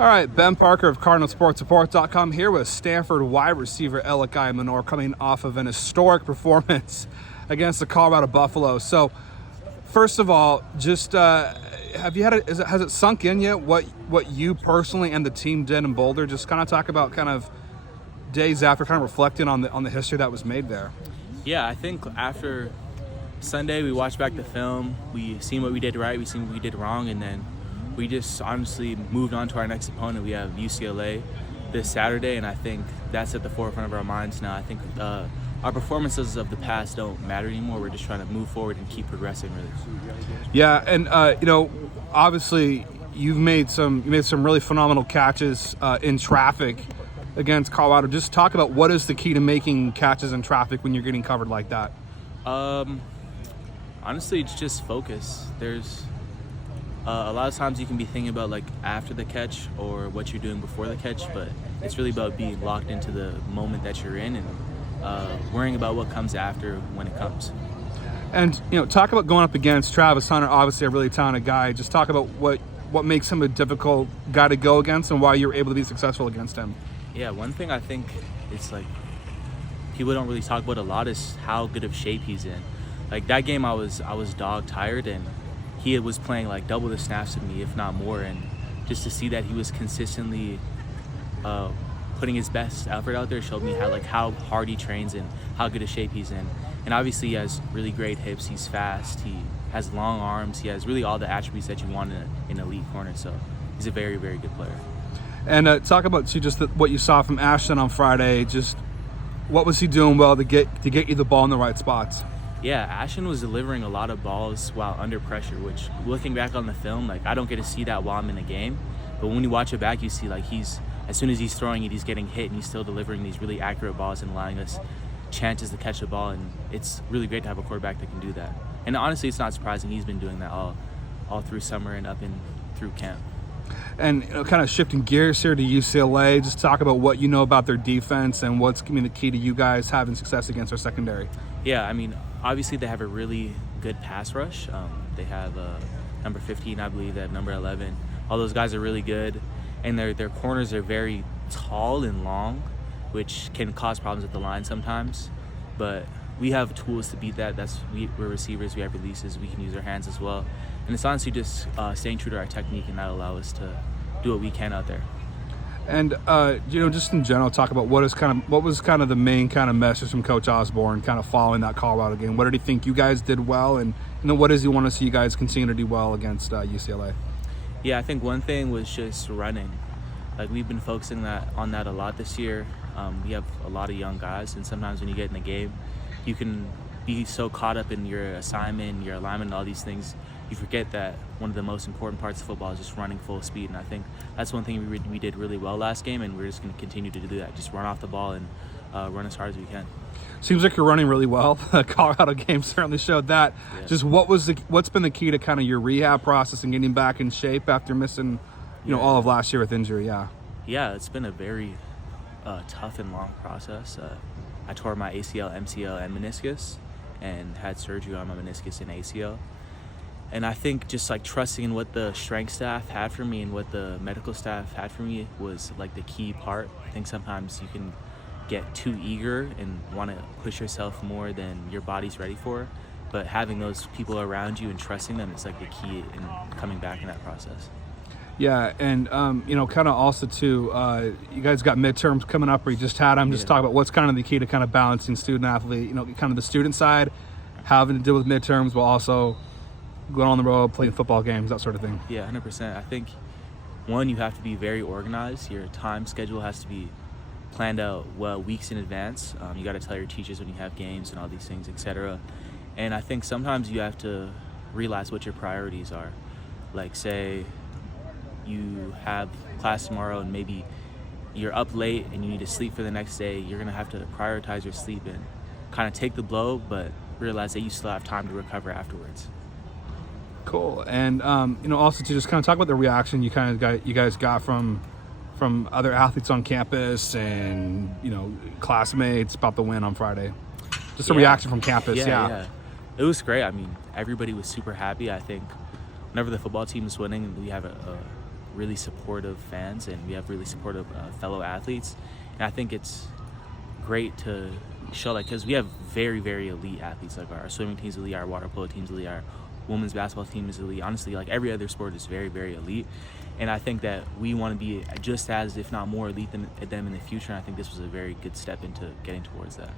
All right, Ben Parker of CardinalSportsReport.com here with Stanford wide receiver Elic Ayomanor coming off of an historic performance against the Colorado Buffalo. So, first of all, just have you had has it sunk in yet what you personally and the team did in Boulder? Just kind of talk about kind of days after, kind of reflecting on the history that was made there. Yeah, I think after Sunday we watched back the film, we seen what we did right, we seen what we did wrong, and then we just honestly moved on to our next opponent. We have UCLA this Saturday, and I think that's at the forefront of our minds now. I think our performances of the past don't matter anymore. We're just trying to move forward and keep progressing, really. Yeah, and obviously you've made some really phenomenal catches in traffic against Colorado. Just talk about what is the key to making catches in traffic when you're getting covered like that. Honestly, it's just focus. There's a lot of times you can be thinking about like after the catch or what you're doing before the catch, but it's really about being locked into the moment that you're in and worrying about what comes after when it comes. And talk about going up against Travis Hunter, obviously a really talented guy. Just talk about what makes him a difficult guy to go against and why you're able to be successful against him. Yeah, one thing I think it's like people don't really talk about a lot is how good of shape he's in. Like that game, I was dog tired, and he was playing like double the snaps of me, if not more. And just to see that he was consistently putting his best effort out there showed me how hard he trains and how good a shape he's in. And obviously he has really great hips. He's fast. He has long arms. He has really all the attributes that you want in an elite corner. So he's a very, very good player. And talk about what you saw from Ashton on Friday. Just what was he doing well to get you the ball in the right spots? Yeah, Ashton was delivering a lot of balls while under pressure, which looking back on the film, like I don't get to see that while I'm in the game. But when you watch it back, you see like as soon as he's throwing it, he's getting hit and he's still delivering these really accurate balls and allowing us chances to catch the ball. And it's really great to have a quarterback that can do that. And honestly, it's not surprising. He's been doing that all through summer and up and through camp. And kind of shifting gears here to UCLA, just talk about what you know about their defense and what's the key to you guys having success against our secondary. Yeah, I mean, obviously they have a really good pass rush. They have number 15, I believe. They have number 11. All those guys are really good, and their corners are very tall and long, which can cause problems at the line sometimes. But we have tools to beat that. We're receivers. We have releases. We can use our hands as well. And it's honestly just staying true to our technique and that allow us to do what we can out there. And just in general, talk about what was kind of the main kind of message from Coach Osborne, kind of following that Colorado game. What did he think you guys did well, and what does he want to see you guys continue to do well against UCLA? Yeah, I think one thing was just running. Like we've been focusing on that a lot this year. We have a lot of young guys, and sometimes when you get in the game, you can be so caught up in your assignment, your alignment, and all these things, you forget that one of the most important parts of football is just running full speed. And I think that's one thing we did really well last game, and we're just going to continue to do that. Just run off the ball and run as hard as we can. Seems like you're running really well. The Colorado game certainly showed that. Yeah. Just what's been the key to kind of your rehab process and getting back in shape after missing, all of last year with injury? Yeah, it's been a very tough and long process. I tore my ACL, MCL, and meniscus, and had surgery on my meniscus and ACL. And I think just like trusting in what the strength staff had for me and what the medical staff had for me was like the key part. I think sometimes you can get too eager and want to push yourself more than your body's ready for. But having those people around you and trusting them is like the key in coming back in that process. Yeah, and kind of also too, you guys got midterms coming up, or you just had them. Just talk about what's kind of the key to kind of balancing student athlete, kind of the student side, having to deal with midterms, but also going on the road, playing football games, that sort of thing. Yeah, 100%. I think one, you have to be very organized. Your time schedule has to be planned out well weeks in advance. You got to tell your teachers when you have games and all these things, etc. And I think sometimes you have to realize what your priorities are. Like say you have class tomorrow and maybe you're up late and you need to sleep for the next day. You're going to have to prioritize your sleep and kind of take the blow, but realize that you still have time to recover afterwards. Cool. And also to just kind of talk about the reaction you guys got from other athletes on campus and classmates about the win on Friday. Just a reaction from campus. Yeah. It was great. I mean, everybody was super happy. I think whenever the football team is winning, we have a really supportive fans, and we have really supportive fellow athletes. And I think it's great to show that, because we have very, very elite athletes. Like our swimming team's elite, our water polo team's elite, our women's basketball team is elite. Honestly, like every other sport is very, very elite. And I think that we want to be just as, if not more elite than them in the future. And I think this was a very good step into getting towards that.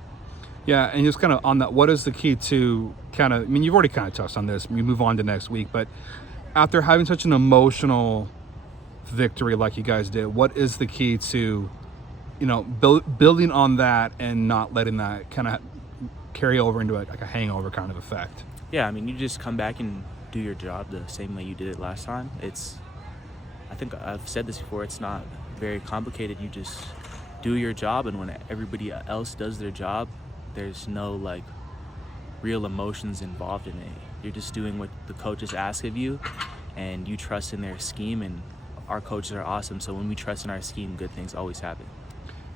Yeah, and just kind of on that, what is the key to kind of, I mean, you've already kind of touched on this, we move on to next week, but after having such an emotional victory like you guys did, what is the key to, you know, building on that and not letting that kind of carry over into like a hangover kind of effect? Yeah, I mean, you just come back and do your job the same way you did it last time. I think I've said this before, it's not very complicated. You just do your job, and when everybody else does their job, there's no like real emotions involved in it. You're just doing what the coaches ask of you, and you trust in their scheme, and our coaches are awesome. So when we trust in our scheme, good things always happen.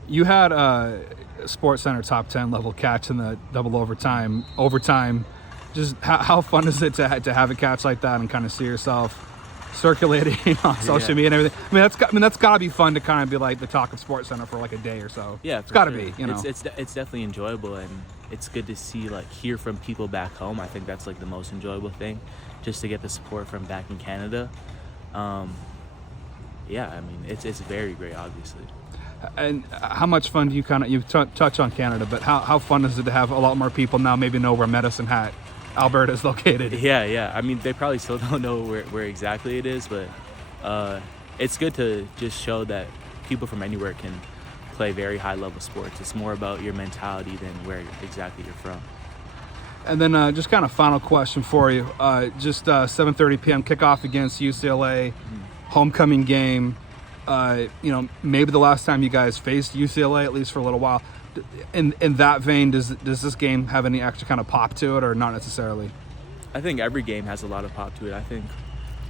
You had a Sports Center top 10 level catch in the double overtime. Just how fun is it to have a catch like that and kind of see yourself circulating on social media and everything? I mean, that's got to be fun to kind of be like the talk of Sports Center for like a day or so. Yeah, it's got to sure. be. You know, it's definitely enjoyable, and it's good to see hear from people back home. I think that's like the most enjoyable thing, just to get the support from back in Canada. Yeah, I mean, it's very great, obviously. And how much fun do you touch on Canada, but how fun is it to have a lot more people now maybe know where Medicine Hat, Alberta is located? Yeah. I mean, they probably still don't know where exactly it is, but it's good to just show that people from anywhere can play very high-level sports. It's more about your mentality than where exactly you're from. And then just kind of final question for you. Just 7:30 p.m. kickoff against UCLA, homecoming game. You know, maybe the last time you guys faced UCLA, at least for a little while. In that vein, does this game have any extra kind of pop to it, or not necessarily? I think every game has a lot of pop to it. I think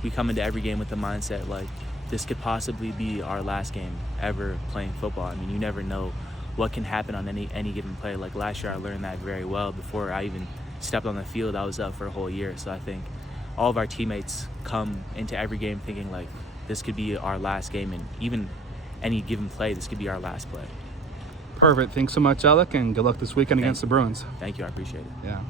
we come into every game with the mindset like this could possibly be our last game ever playing football. I mean, you never know what can happen on any given play. Like last year, I learned that very well. Before I even stepped on the field, I was up for a whole year. So I think all of our teammates come into every game thinking like this could be our last game, and even any given play, this could be our last play. Perfect. Thanks so much, Elic, and good luck this weekend against the Bruins. Thank you. I appreciate it. Yeah.